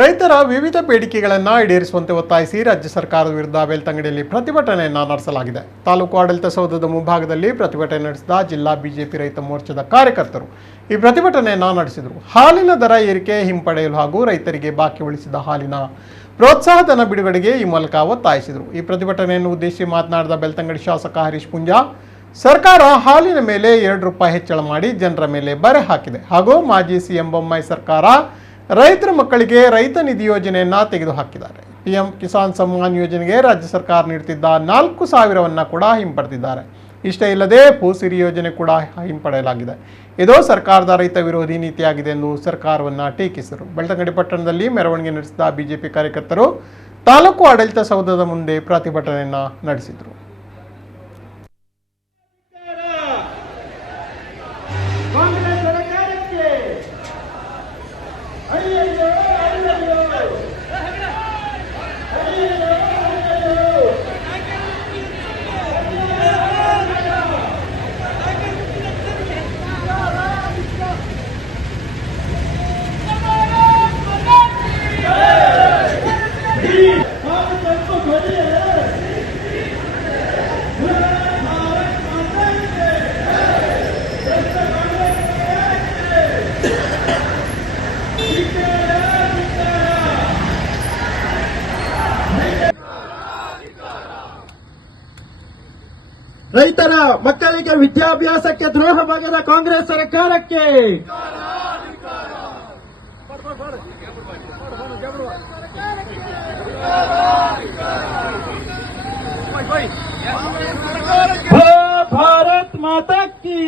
ರೈತರ ವಿವಿಧ ಬೇಡಿಕೆಗಳನ್ನು ಈಡೇರಿಸುವಂತೆ ಒತ್ತಾಯಿಸಿ ರಾಜ್ಯ ಸರ್ಕಾರದ ವಿರುದ್ಧ ಬೆಳ್ತಂಗಡಿಯಲ್ಲಿ ಪ್ರತಿಭಟನೆಯನ್ನು ನಡೆಸಲಾಗಿದೆ. ತಾಲೂಕು ಆಡಳಿತ ಸೌಧದ ಮುಂಭಾಗದಲ್ಲಿ ಪ್ರತಿಭಟನೆ ನಡೆಸಿದ ಜಿಲ್ಲಾ ಬಿಜೆಪಿ ರೈತ ಮೋರ್ಚಾದ ಕಾರ್ಯಕರ್ತರು ಈ ಪ್ರತಿಭಟನೆಯನ್ನು ನಡೆಸಿದರು. ಹಾಲಿನ ದರ ಏರಿಕೆ ಹಿಂಪಡೆಯಲು ಹಾಗೂ ರೈತರಿಗೆ ಬಾಕಿ ಉಳಿಸಿದ ಹಾಲಿನ ಪ್ರೋತ್ಸಾಹಧನ ಬಿಡುಗಡೆಗೆ ಈ ಮೂಲಕ ಒತ್ತಾಯಿಸಿದರು. ಈ ಪ್ರತಿಭಟನೆಯನ್ನು ಉದ್ದೇಶಿಸಿ ಮಾತನಾಡಿದ ಬೆಳ್ತಂಗಡಿ ಶಾಸಕ ಹರೀಶ್ ಪುಂಜಾ, ಸರ್ಕಾರ ಹಾಲಿನ ಮೇಲೆ 2 ರೂಪಾಯಿ ಹೆಚ್ಚಳ ಮಾಡಿ ಜನರ ಮೇಲೆ ಬರೆ ಹಾಕಿದೆ ಹಾಗೂ ಮಾಜಿ ಸಿಎಂ ಬೊಮ್ಮಾಯಿ ಸರ್ಕಾರ ರೈತರ ಮಕ್ಕಳಿಗೆ ರೈತ ನಿಧಿ ಯೋಜನೆಯನ್ನು ತೆಗೆದುಹಾಕಿದ್ದಾರೆ. ಪಿಎಂ ಕಿಸಾನ್ ಸಮ್ಮಾನ್ ಯೋಜನೆಗೆ ರಾಜ್ಯ ಸರ್ಕಾರ ನೀಡುತ್ತಿದ್ದ 4,000 ಕೂಡ ಹಿಂಪಡೆದಿದ್ದಾರೆ. ಇಷ್ಟೇ ಇಲ್ಲದೆ ಭೂಸಿರಿ ಯೋಜನೆ ಕೂಡ ಹಿಂಪಡೆಯಲಾಗಿದೆ. ಇದು ಸರ್ಕಾರದ ರೈತ ವಿರೋಧಿ ನೀತಿಯಾಗಿದೆ ಎಂದು ಸರ್ಕಾರವನ್ನು ಟೀಕಿಸಿದರು. ಬೆಳ್ತಂಗಡಿ ಪಟ್ಟಣದಲ್ಲಿ ಮೆರವಣಿಗೆ ನಡೆಸಿದ ಬಿಜೆಪಿ ಕಾರ್ಯಕರ್ತರು ತಾಲೂಕು ಆಡಳಿತ ಸೌಧದ ಮುಂದೆ ಪ್ರತಿಭಟನೆಯನ್ನು ನಡೆಸಿದರು. ರೈತರ ಮಕ್ಕಳಿಗೆ ವಿದ್ಯಾಭ್ಯಾಸಕ್ಕೆ ದ್ರೋಹ ಬಗೆದ ಕಾಂಗ್ರೆಸ್ ಸರ್ಕಾರಕ್ಕೆ ಭಾರತ್ ಮಾತಾ ಕಿ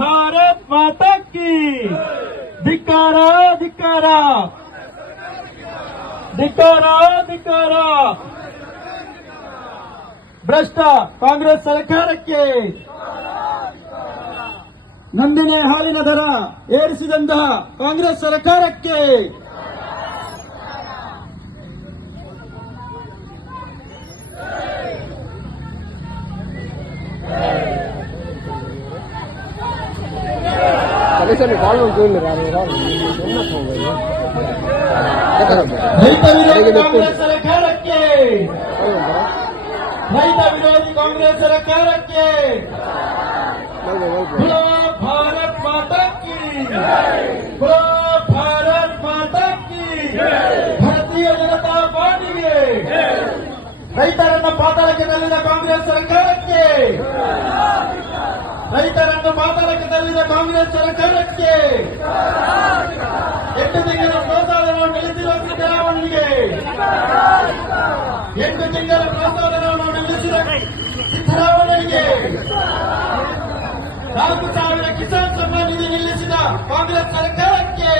ಭಾರತ್ ಮಾತಾ ಕಿ ಧಿಕ್ಕಾರ ಧಿಕ್ಕಾರ ಧಿಕ್ಕಾರ ಧಿಕ್ಕಾರ ಭ್ರಷ್ಟ ಕಾಂಗ್ರೆಸ್ ಸರ್ಕಾರಕ್ಕೆ ನಂದಿನಿ ಹಾಲಿನ ದರ ಏರಿಸಿದಂತಹ ಕಾಂಗ್ರೆಸ್ ಸರ್ಕಾರಕ್ಕೆ ರೈತ ವಿರೋಧಿ ಕಾಂಗ್ರೆಸ್ ಸರ್ಕಾರಕ್ಕೆ ರೈತ ವಿರೋಧಿ ಕಾಂಗ್ರೆಸ್ ಸರ್ಕಾರಕ್ಕೆ ಭಾರತ್ ಮಾತಾ ಕಿ ಭಾರತ್ ಮಾತಾ ಕಿ ಭಾರತೀಯ ಜನತಾ ಪಾರ್ಟಿಗೆ ರೈತರನ್ನು ಪಾತಾಳಕ್ಕೆ ತಳ್ಳಿದ ಕಾಂಗ್ರೆಸ್ ಸರ್ಕಾರಕ್ಕೆ ರೈತರನ್ನು ಪಾತಾಳಕ್ಕೆ ತಳ್ಳಿದ ಕಾಂಗ್ರೆಸ್ ಸರ್ಕಾರಕ್ಕೆ 8 ತಿಂಗಳ ಪ್ರೋತ್ಸಾಹವನ್ನು ನಿಲ್ಲಿಸಿರುವ ಸಿದ್ದರಾಮಯ್ಯಗೆ 8 ತಿಂಗಳ ಪ್ರೋತ್ಸಾಹವನ್ನು ನಿಲ್ಲಿಸಿದ ಸಿದ್ದರಾಮಯ್ಯಗೆ 4,000 ಕಿಸಾನ್ ಸಮ್ಮಾನ್ ನಿಧಿ ನಿಲ್ಲಿಸಿದ ಕಾಂಗ್ರೆಸ್ ಸರ್ಕಾರಕ್ಕೆ